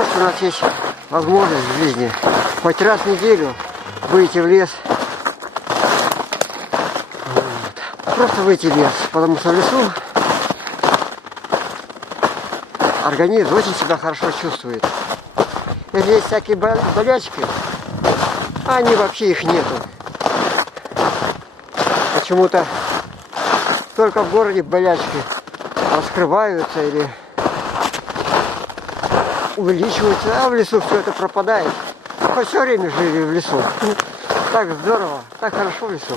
Хорошо, что у нас есть возможность в жизни хоть раз в неделю выйти в лес. Вот. Просто выйти в лес, потому что в лесу организм очень себя хорошо чувствует. Если есть всякие болячки, они вообще их нету. Почему-то только в городе болячки раскрываются или увеличиваются, а в лесу все это пропадает. Мы все время жили в лесу. Так здорово, так хорошо в лесу.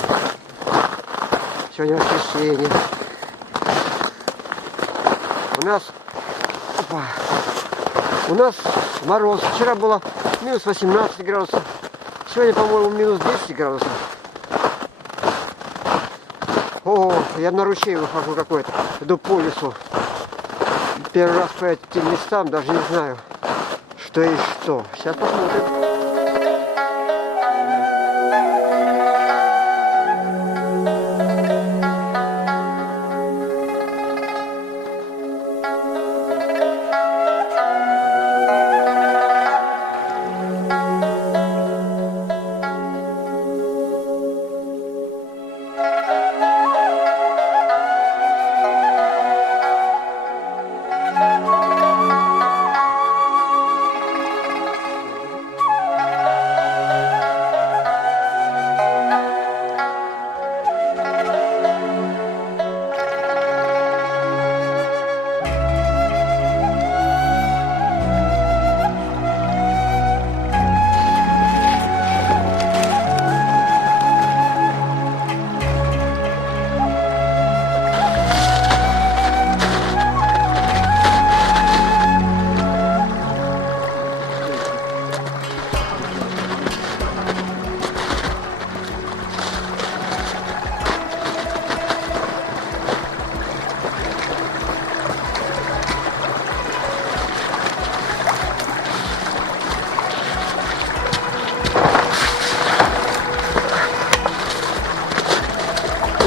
Сегодня воскресенье. У нас мороз. Вчера было минус 18 градусов. Сегодня, по-моему, минус 10 градусов. О, я на ручей выхожу какой-то. Иду по лесу. Первый раз по этим местам, даже не знаю, что и что. Сейчас посмотрим.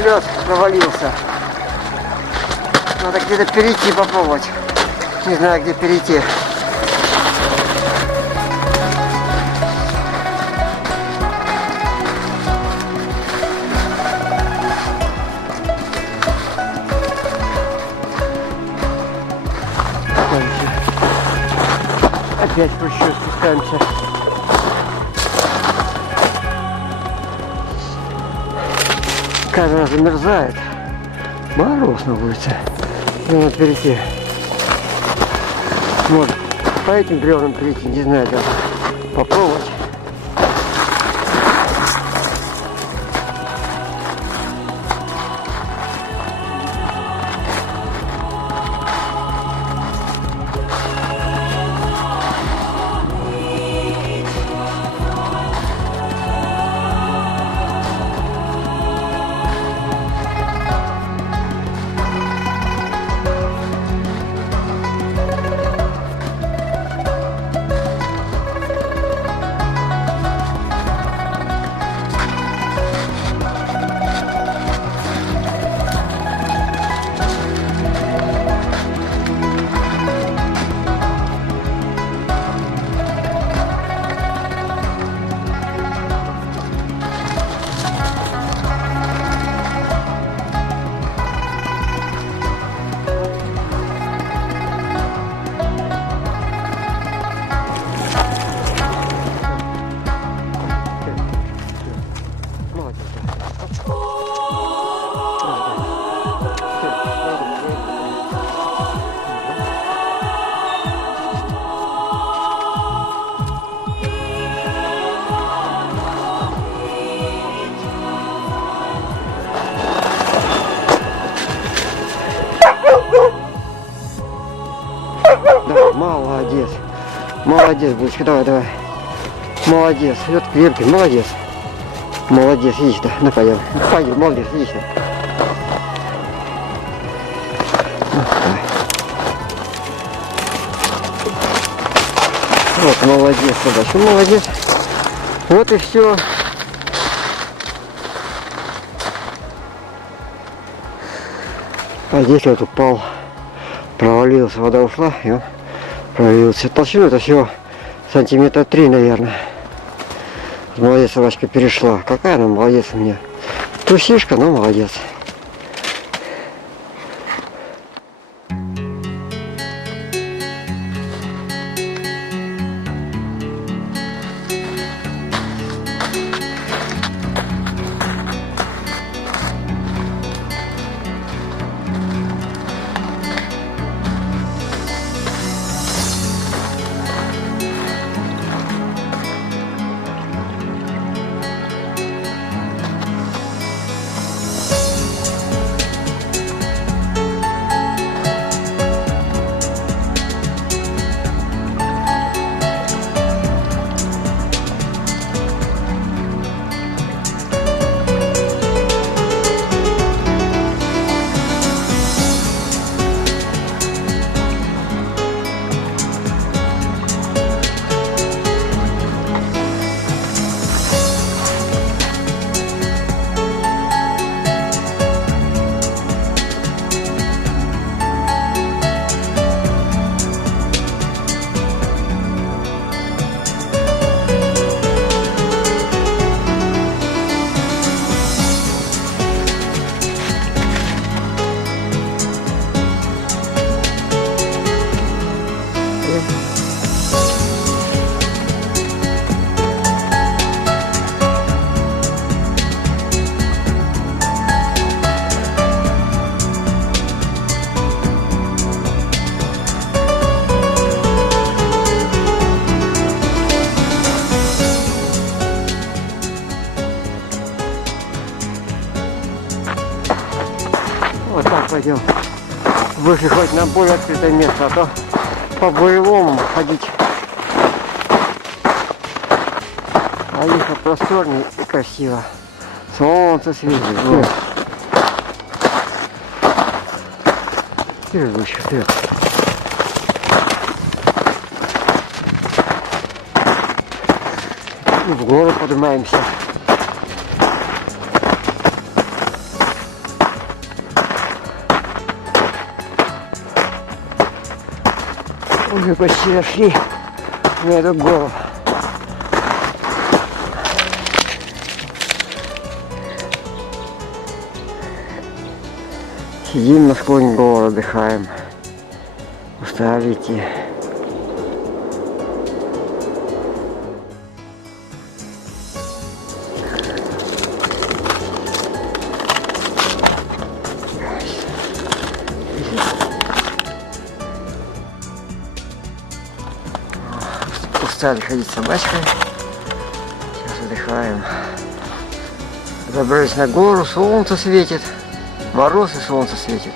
Лед провалился. Надо где-то перейти, попробовать. Не знаю, где перейти. Опять еще спускаемся. Каждый раз замерзает. Мороз на улице. Надо перейти. Может, по этим бревнам перейти, не знаю даже. Попробовать. Да, молодец. Молодец, Булочка, давай, давай. Молодец. Вот крепкий, молодец. Молодец, иди сюда. Ну, пойдем. Пойдем, молодец, иди сюда. Вот, молодец, собачка, молодец. Вот и все. А здесь вот упал, провалился, вода ушла, и он Проявился. Толщину это всего сантиметра 3, наверное. Молодец, собачка перешла. Какая она молодец у меня. Трусишка, но молодец. Вот так пойдем. Вышли хоть на более открытое место, а то по-боевому ходить. А их просторнее и красиво. Солнце светит. Вперед, выше, вперед. И в гору поднимаемся. Уже почти дошли на эту гору. Сидим на склоне горы, отдыхаем. Устали идти. Устали ходить с собачкой. Сейчас отдыхаем. Забрались на гору, солнце светит. Мороз и солнце светит.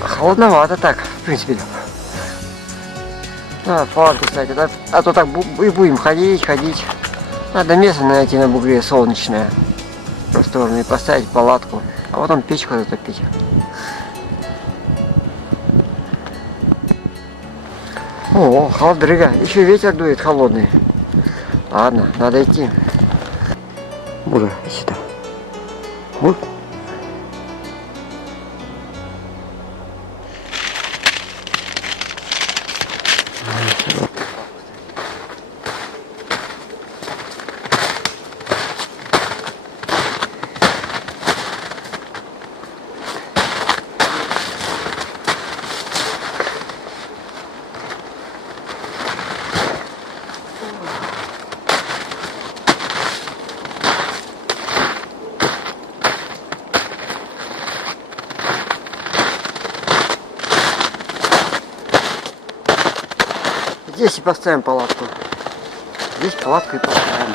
Холодновато так, в принципе. Надо палатку ставить, а то так и будем ходить. Надо место найти на бугре солнечное, просторное, и поставить палатку, а потом печку затопить. О, холодрыга, еще ветер дует холодный. Ладно, надо идти. Бура, сюда. Вот. Здесь и поставим палатку. Здесь палатку и поставим.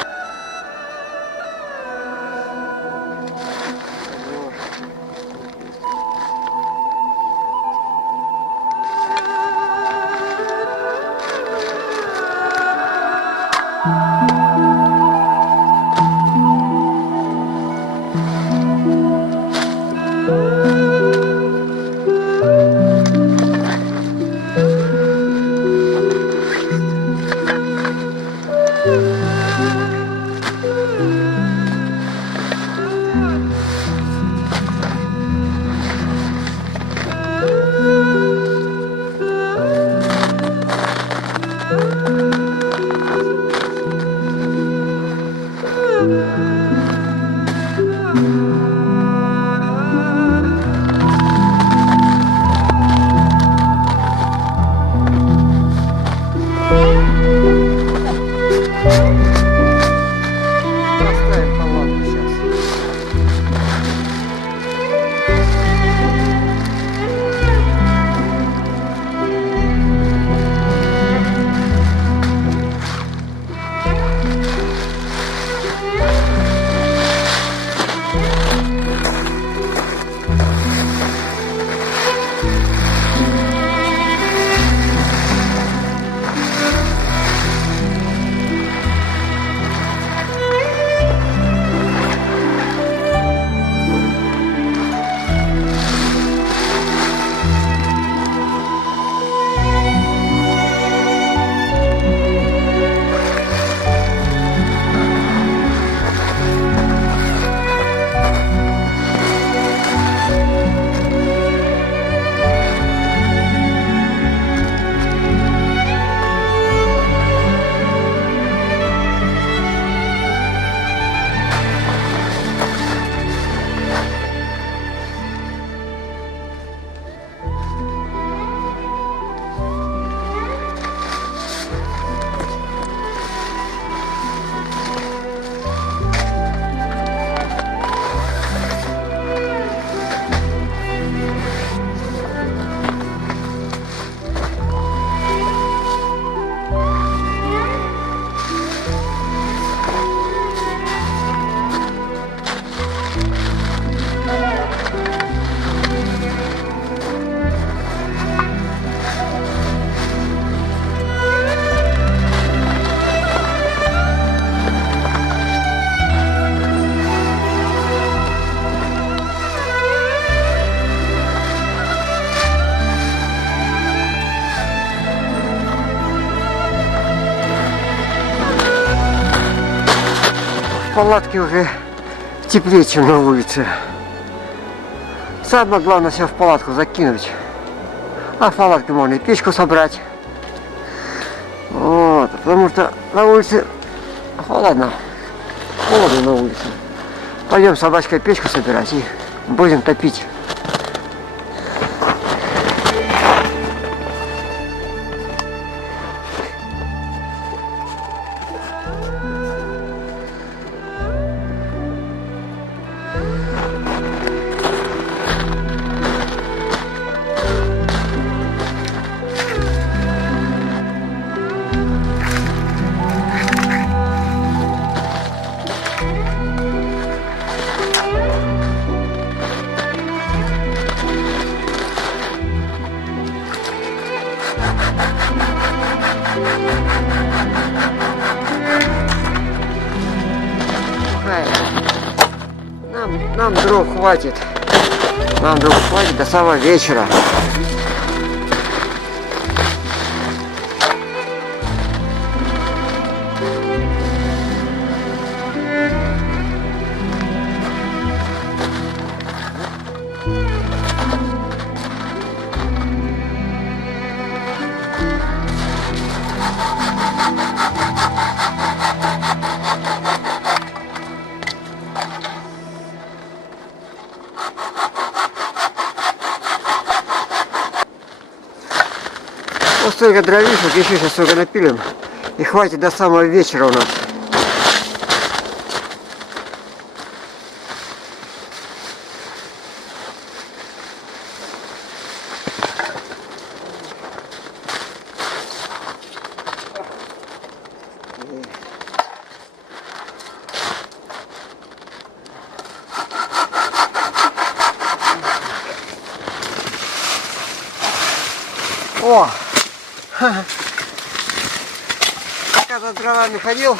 палатке уже теплее, чем на улице. Самое главное все в палатку закинуть. А в палатке можно и печку собрать. Вот, потому что на улице холодно. Холодно на улице. Пойдем с собачкой печку собирать и будем топить. Нам дров хватит. Нам дров хватит до самого вечера. Вот столько дровишек, еще сейчас столько напилим. И хватит до самого вечера у нас. О! Пока за дровами ходил,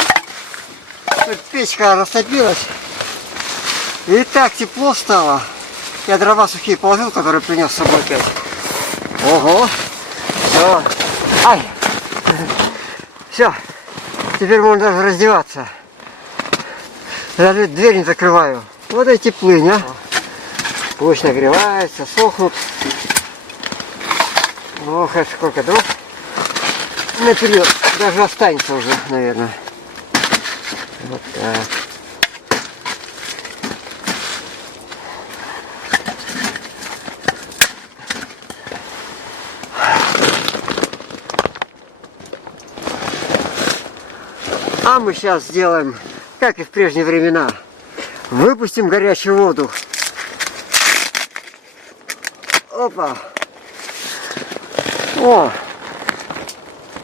тут печка растопилась. И так тепло стало. Я дрова сухие положил, которые принес с собой опять. Ого! Все. Ай! Все. Теперь можно даже раздеваться. Я дверь не закрываю. Вот и теплынь, а. Пусть нагревается, сохнут. Ох, это сколько дров напилил. Даже останется уже, наверное. Вот так. А мы сейчас сделаем, как и в прежние времена. Выпустим горячий воздух. Опа. О,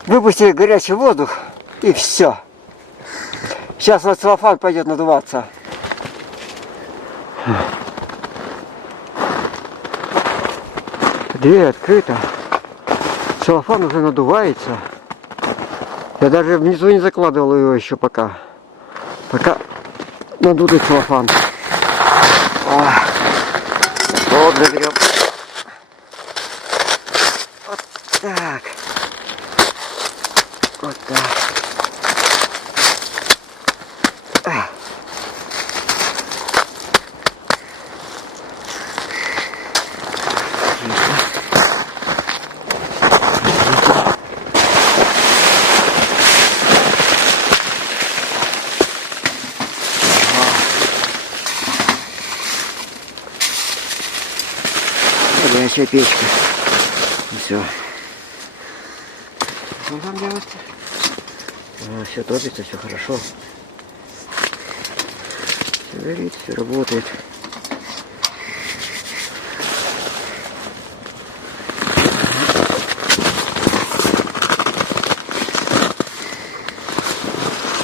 выпустили горячий воздух и все. Сейчас вот целлофан пойдет надуваться. Дверь открыта. Целлофан уже надувается. Я даже внизу не закладывал его еще пока. Пока надутый целлофан. О, вот заберем. Так. Вот так. Горячая печка. Все. Что там делается? Все топится, все хорошо. Все горит, все работает.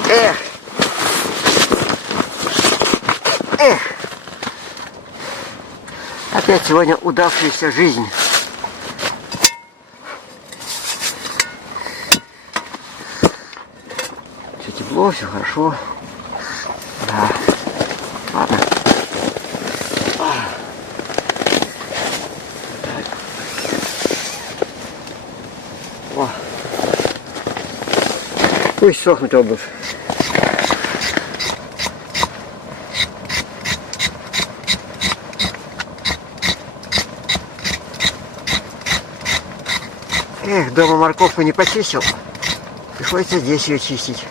Эх! Эх! Опять сегодня удавшаяся жизнь. Все тепло, все хорошо. Да. Ладно. О. Пусть сохнет обувь. Эх, дома морковку не почистил. Приходится здесь ее чистить.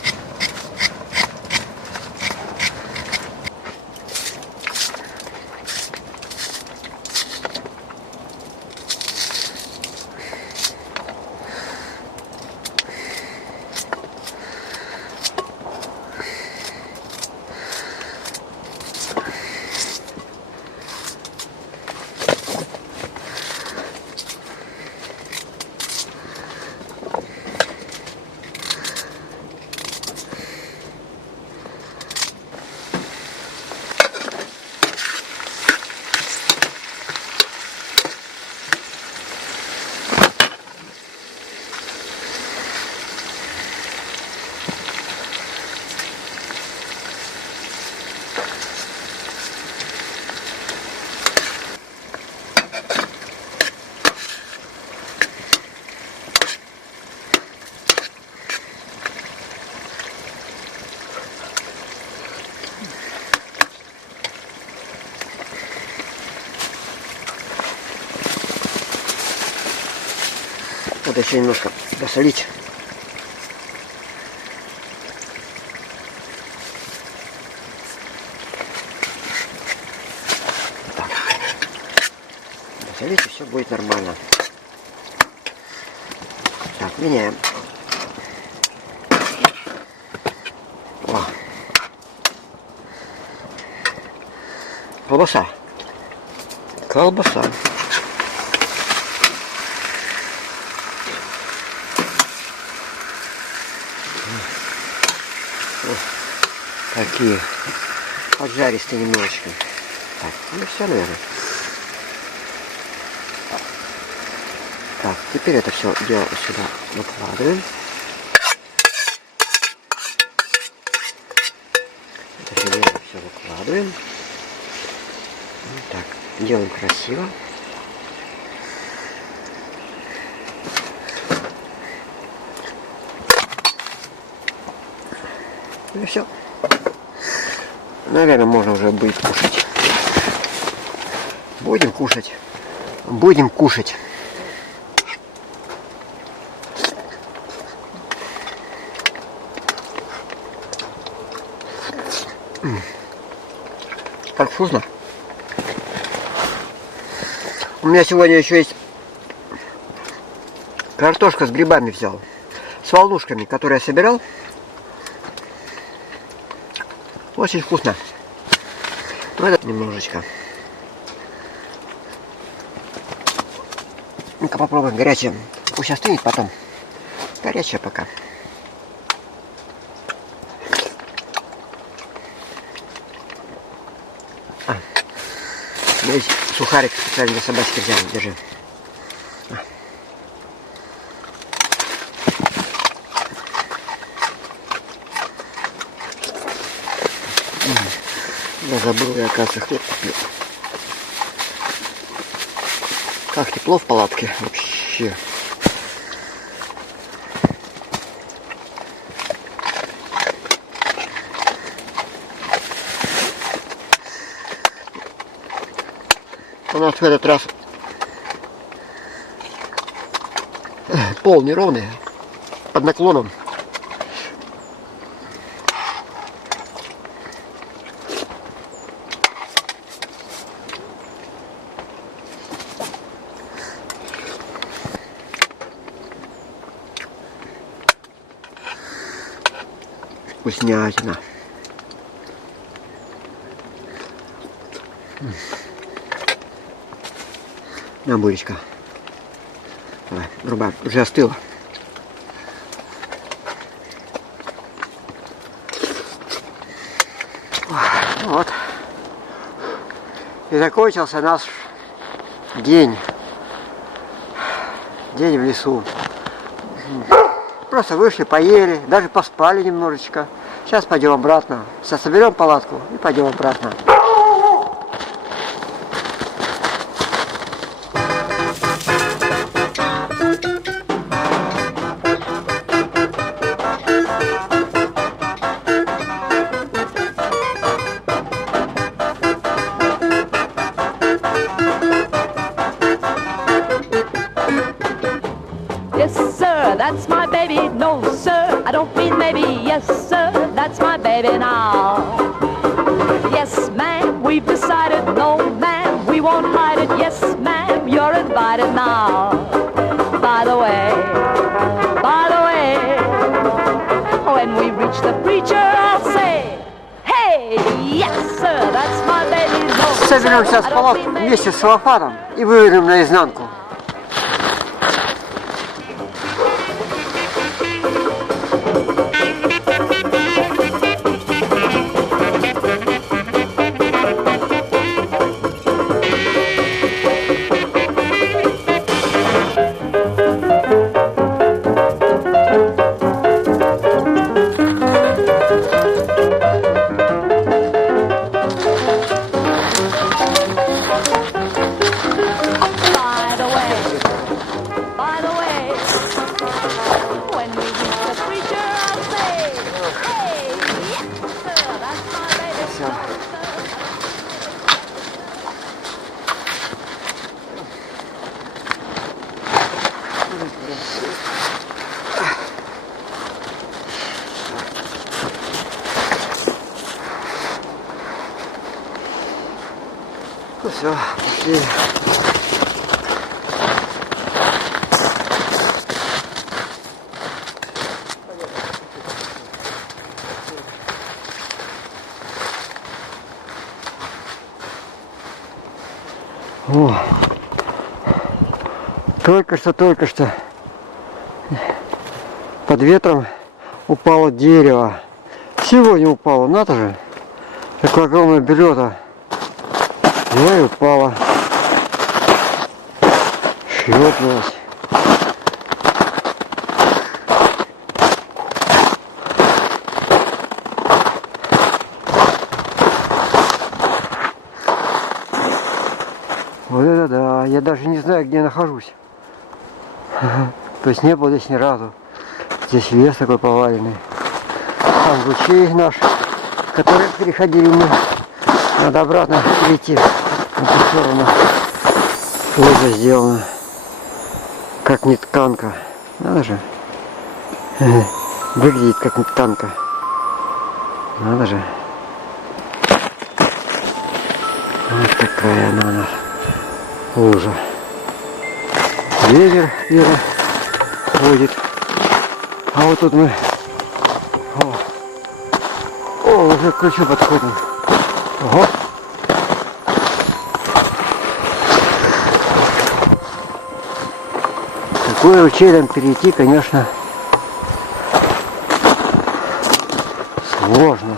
Надо еще немножко посолить. Так. Посолить, и все будет нормально. Так, меняем. О. Колбаса. Колбаса. Такие поджаристые немножечко. Так, ну все, наверное. Так, теперь это все дело сюда выкладываем. Это все выкладываем. Так, делаем красиво. И все. Наверное, можно уже будет кушать. Будем кушать. Будем кушать. Как вкусно. У меня сегодня еще есть картошка с грибами взял. С волнушками, которые я собирал. Очень вкусно. Ну, это немножечко. Ну-ка попробуем горячее. Пусть остынет потом. Горячее пока. Здесь сухарик специально для собачки взял. Держи. Я забыл, я, оказывается, хлеб купил. Как тепло в палатке вообще. У нас в этот раз пол неровный, под наклоном. Вкуснятина. На, буречка. Давай, рубай. Уже остыла. Вот. И закончился наш день. День в лесу. Просто вышли, поели, даже поспали немножечко. Сейчас пойдем обратно. Сейчас соберем палатку и пойдем обратно. that's my baby. No, sir, I don't mean maybe. Yes, sir, that's my baby now. Yes, ma'am, we've decided. No, ma'am, we won't hide it. Yes, ma'am, you're invited now. By the way, when we reach the preacher, I'll say, hey, yes, sir, that's my baby. No, Соберем сейчас палатку вместе с целлофаном и вывернем наизнанку. Ну все, пошли. О, только что под ветром упало дерево. Сегодня упало, надо же, такое огромное береза. Ну и упала, шлепнулась. Вот это да, я даже не знаю, где я нахожусь. То есть не было здесь ни разу. Здесь лес такой поваленный. Там ручей наш, который переходили мы. Надо обратно перейти в эту сторону. Лужа сделана, как нетканка. Надо же. Выглядит как нетканка. Надо же. Вот такая она у нас лужа. Ветер где-то ходит. А вот тут мы... О, уже к ключу подходим. Ого. Такое ручей перейти, конечно, сложно.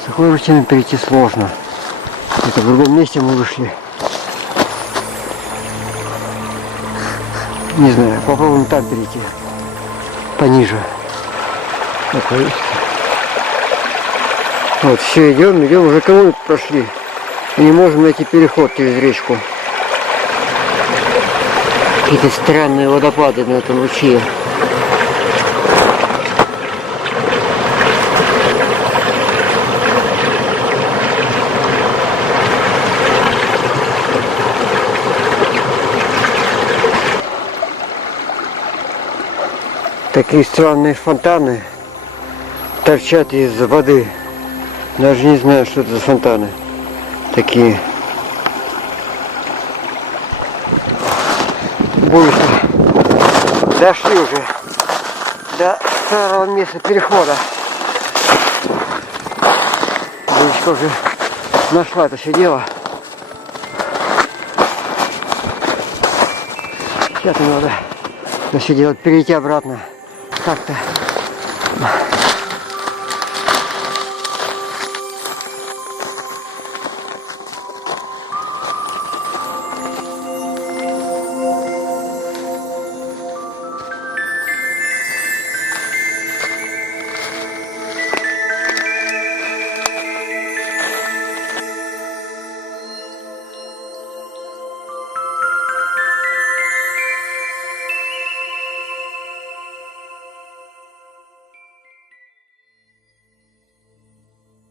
С такой ручей перейти сложно. Это в другом месте мы вышли. Не знаю, попробуем там перейти. Пониже. Вот, все, идем, уже километр прошли. И не можем найти переход через речку. Какие-то странные водопады на этом ручье. Такие странные фонтаны торчат из воды. Даже не знаю, что это за фонтаны такие. Булочка. Дошли уже до старого места перехода. Булочка уже нашла это все дело. Сейчас надо это все дело перейти обратно как-то.